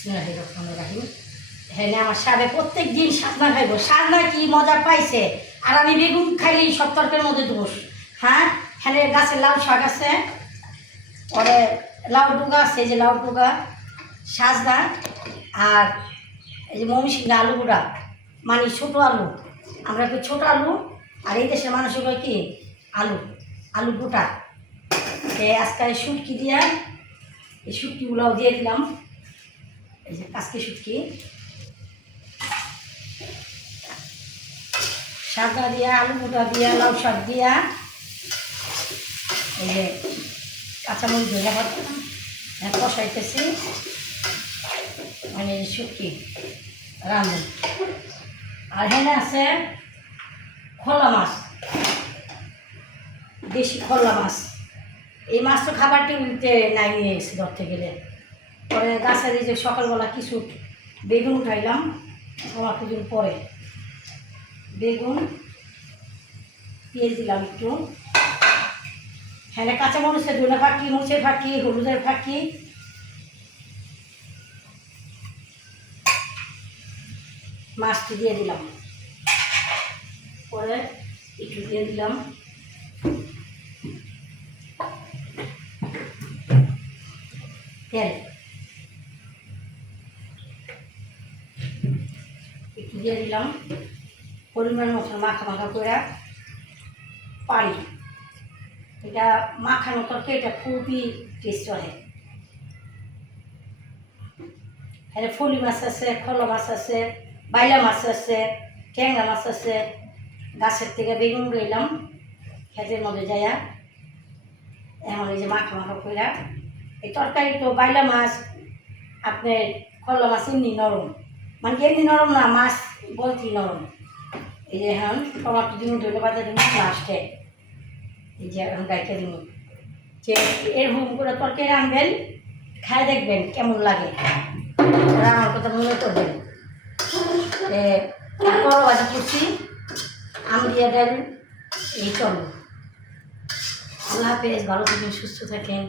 বিসমিল্লাহির রহমানির রহিম। হ্যাঁ, আমার সাবে প্রত্যেক দিন সাজনা খাইব। সাজনা কি মজা পাইছে, আর আমি বেগুন খাইলেই সব তরকারির মধ্যে দোষ। হ্যাঁ, হ্যাঁ, গাছে লাউ শাক আছে, পরে লাউ ডুগা আছে, এই যে লাউ ডুগা, সাজনা, আর এই যে মমিশিঙ্গা আলু গুঁড়া, মানে ছোটো আলু, আমরা একটু ছোটো আলু, আর এই দেশের মানুষের কি আলু, আলু গোটা। আজকে শুটকি দিয়া, এই শুটকিগুলোও দিয়ে দিলাম, এই যে আজকে শুটকি, সাদা দিয়া, আলু গোটা দিয়া, লাউ শাক দিয়া, এই যে কাঁচামরিচ ধরে কষাইতেছি, মানে শুটকি রান্ধুন। আর এখানে আছে খোলা মাছ, দেশি খোলা মাছ। এই মাছ তো খাবারটি উল্টে নাই নিয়ে গেছি ধরতে গেলে। পরে গাছের এই যে সকালবেলা কিছু বেগুন উঠাইলাম, আমার কিছুদিন পরে বেগুন পেঁয়াজ দিলাম একটু, হ্যাঁ কাঁচামরিচের ধনে ফাঁকি, মরিচের ফাঁকি, হলুদের ফাঁকি, মাছটি দিয়ে দিলাম, পরে একটু দিয়ে দিলাম তেল, একটু দিয়ে দিলাম পরিমাণ মতো মাখা মাখা করে পানি। এটা মাখানো তরকারি, এটা খুবই টেস্ট হয়। এখানে ফলি মাছ আছে, খোলা মাছ আছে, বাইলা মাছ আছে, ট্যাংরা মাছ আছে। গাছের থেকে বেগুন রইলাম খেতের মধ্যে যাইয়া, এখন এই যে মাখা মাখা কইরা এই তরকারি। তো বাইলা মাছ আপনার খোলা মাছ এমনি নরম, মানে এমনি নরম না, মাছ বলতে নরম। এই যে এখন টমাটো দিন ধরে বাজার দিন লাস্টে, এই যে এখন গাইতে দিন, যে এরকম করে তরকারি রাখবেন, খাই দেখবেন কেমন লাগে, আমার কথা মনে করবেন। করো ভাজি করছি, আম দিয়া ডাল, এই চলো। আল্লাহ হাফেজ, ভালো থাকেন, সুস্থ থাকেন।